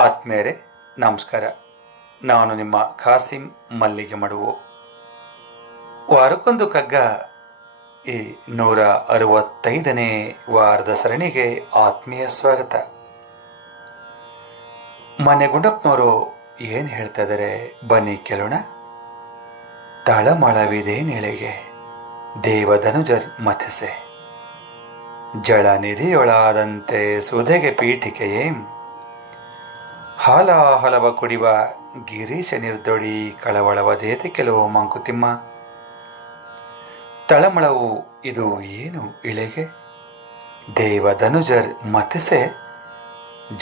ಆತ್ಮೇರೆ ನಮಸ್ಕಾರ. ನಾನು ನಿಮ್ಮ ಖಾಸಿಂ ಮಲ್ಲಿಗೆ ಮಡುವು. ವಾರಕ್ಕೊಂದು ಕಗ್ಗ ಈ 165ನೇ ವಾರದ ಸರಣಿಗೆ ಆತ್ಮೀಯ ಸ್ವಾಗತ. ಮನೆ ಗುಂಡಪ್ಪನವರು ಏನು ಹೇಳ್ತಾ ಇದ್ದಾರೆ ಬನ್ನಿ ಕೇಳೋಣ. ತಳಮಳವಿದೆ ನೆಳೆಗೆ ದೇವಧನುಜರ್ ಮಥಸೆ, ಜಳನಿಧಿಯೊಳಾದಂತೆ ಸುಧೆಗೆ ಪೀಠಿಕೆಯೇ, ಹಾಲಾಹಲವ ಕುಡಿವ ಗಿರೀಶ ನಿರ್ದೊಡಿ ಕಳವಳವದೇತೆ ಕೆಲವು ಮಂಕುತಿಮ್ಮ. ತಳಮಳವು ಇದು ಏನು ಇಳೆಗೆ, ದೇವಧನುಜರ್ ಮಥಸೆ,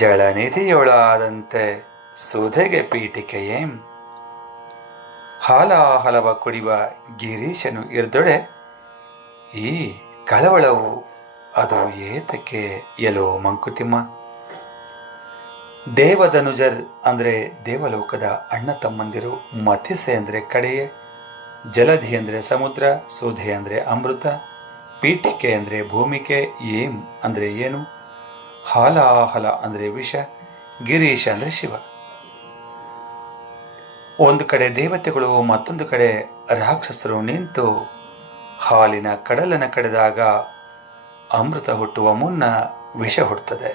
ಜಳನಿಧಿಯೊಳಾದಂತೆ ಸುಧೆಗೆ ಪೀಠಿಕೆಯೇ, ಹಾಲಾಹಲವ ಕುಡಿವ ಗಿರೀಶನು ಇರ್ದೊಡೆ ಈ ಕಳವಳವು ಅದು ಏತಕ್ಕೆ ಎಲೋ ಮಂಕುತಿಮ್ಮ. ದೇವಧನುಜರ್ ಅಂದರೆ ದೇವಲೋಕದ ಅಣ್ಣ ತಮ್ಮಂದಿರು, ಮಥಸೆ ಅಂದರೆ ಕಡೆಯೇ, ಜಲಧಿ ಅಂದರೆ ಸಮುದ್ರ, ಸುಧೆ ಅಂದರೆ ಅಮೃತ, ಪೀಠಿಕೆ ಅಂದರೆ ಭೂಮಿಕೆ, ಏಂ ಅಂದರೆ ಏನು, ಹಾಲಾಹಲ ಅಂದರೆ ವಿಷ, ಗಿರೀಶ ಅಂದರೆ ಶಿವ. ಒಂದು ಕಡೆ ದೇವತೆಗಳು ಮತ್ತೊಂದು ಕಡೆ ರಾಕ್ಷಸರು ನಿಂತು ಹಾಲಿನ ಕಡಲನ್ನು ಕಡೆದಾಗ ಅಮೃತ ಹುಟ್ಟುವ ಮುನ್ನ ವಿಷ ಹುಟ್ಟುತ್ತದೆ.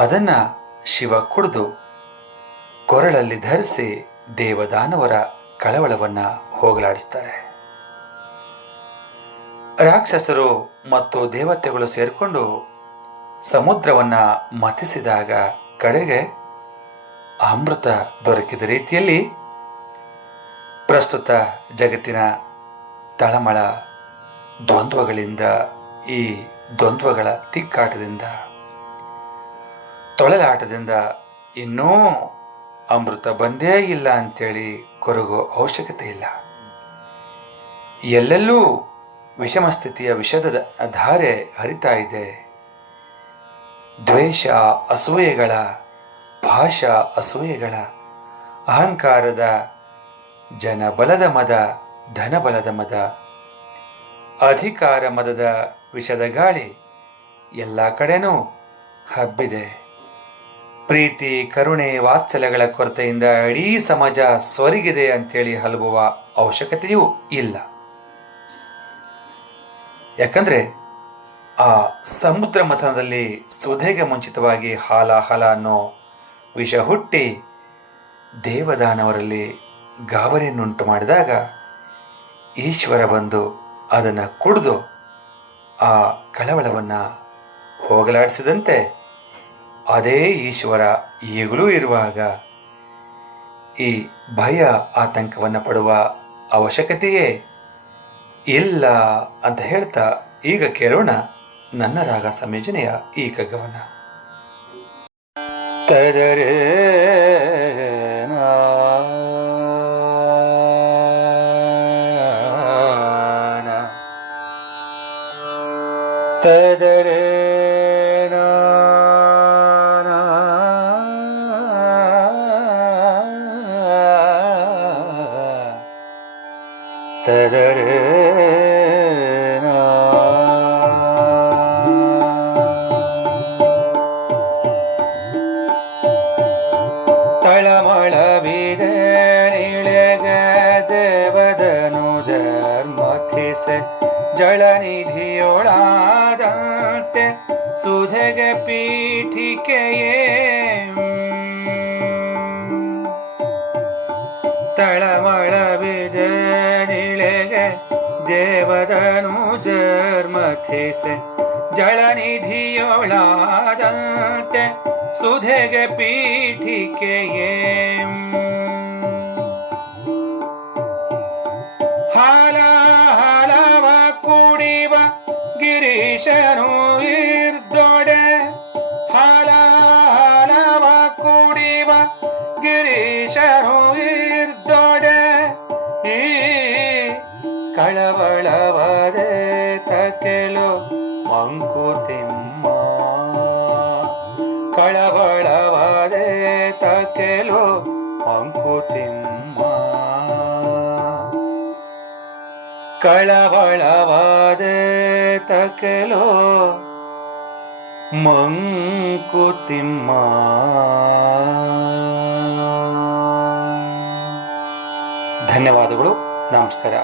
ಅದನ್ನು ಶಿವ ಕುಡಿದು ಕೊರಳಲ್ಲಿ ಧರಿಸಿ ದೇವದಾನವರ ಕಳವಳವನ್ನು ಹೋಗಲಾಡಿಸ್ತಾರೆ. ರಾಕ್ಷಸರು ಮತ್ತು ದೇವತೆಗಳು ಸೇರಿಕೊಂಡು ಸಮುದ್ರವನ್ನು ಮಥಿಸಿದಾಗ ಕಡೆಗೆ ಅಮೃತ ದೊರಕಿದ ರೀತಿಯಲ್ಲಿ ಪ್ರಸ್ತುತ ಜಗತ್ತಿನ ತಳಮಳ ದ್ವಂದ್ವಗಳಿಂದ, ಈ ದ್ವಂದ್ವಗಳ ತಿಕ್ಕಾಟದಿಂದ, ತೊಳಲಾಟದಿಂದ ಇನ್ನೂ ಅಮೃತ ಬಂದೇ ಇಲ್ಲ ಅಂಥೇಳಿ ಕೊರಗೋ ಅವಶ್ಯಕತೆ ಇಲ್ಲ. ಎಲ್ಲೆಲ್ಲೂ ವಿಷಮ ಸ್ಥಿತಿಯ ವಿಷದ ಧಾರೆ ಹರಿತಾ ಇದೆ. ದ್ವೇಷ ಅಸೂಯೆಗಳ, ಭಾಷಾ ಅಸೂಯೆಗಳ, ಅಹಂಕಾರದ, ಜನಬಲದ ಮದ, ಧನಬಲದ ಮದ, ಅಧಿಕಾರ ಮದದ ವಿಷದ ಗಾಳಿ ಎಲ್ಲ ಕಡೆನೂ ಹಬ್ಬಿದೆ. ಪ್ರೀತಿ, ಕರುಣೆ, ವಾತ್ಸಲ್ಯಗಳ ಕೊರತೆಯಿಂದ ಇಡೀ ಸಮಾಜ ಸೊರಗಿದೆ ಅಂಥೇಳಿ ಹಲಬುವ ಅವಶ್ಯಕತೆಯೂ ಇಲ್ಲ. ಯಾಕಂದರೆ ಆ ಸಮುದ್ರ ಮಥನದಲ್ಲಿ ಸುಧೆಗೆ ಮುಂಚಿತವಾಗಿ ಹಾಲಾಹಲ ಅನ್ನೋ ವಿಷ ಹುಟ್ಟಿ ದೇವದಾನವರಲ್ಲಿ ಗಾಬರಿಯನ್ನುಂಟು ಮಾಡಿದಾಗ ಈಶ್ವರ ಬಂದು ಅದನ್ನು ಕುಡಿದು ಆ ಕಳವಳವನ್ನು ಹೋಗಲಾಡಿಸಿದಂತೆ ಅದೇ ಈಶ್ವರ ಈಗಲೂ ಇರುವಾಗ ಈ ಭಯ ಆತಂಕವನ್ನು ಪಡುವ ಅವಶ್ಯಕತೆಯೇ ಇಲ್ಲ ಅಂತ ಹೇಳ್ತಾ ಈಗ ಕೇಳೋಣ ನನ್ನ ರಾಗ ಸಂಯೋಜನೆಯ ಈ ಕಗ್ಗವನ್ನು. ತದರೆ ತದರೆ ತಳಮಳವಿದೆ ಇಳೆಗೆ ದೇವಧನುಜರ್ ಮಥಸೆ, ಜಳನಿಧಿಯೊಳಾದಂತೆ ಸುಧೆಗೆ ಪೀಠಿಕೆಯೇ, ತಳಮಳವಿದೆ ಇಳೆಗೆ ದೇವಧನುಜರ್ ಮಥಸೆ, ಜಳನಿಧಿಯೊಳಾದಂತೆ ಸುಧೆಗೆ ಪೀಠಿಕೆಯೇ, ಹಾಲಾಹಲವ ಕುಡಿವ ಗಿರೀಶನು ಇರ್ದೊಡೆ, ಹಾಲಾಹಲವ ಕುಡಿವ ಗಿರೀಶನು ಇರ್ದೊಡೆ ಈ ಕಳವಳವದೆ ತಕೆಲು ಮಂಕುತಿಮ್ಮ, ಕಳವಳವದೆ ತಕೆಲು ಮಂಕುತಿಮ್ಮ, ಕಳವಳವದೆ ತಕೆಲು ಮಂಕುತಿಮ್ಮ. ಧನ್ಯವಾದಗಳು. ನಮಸ್ಕಾರ.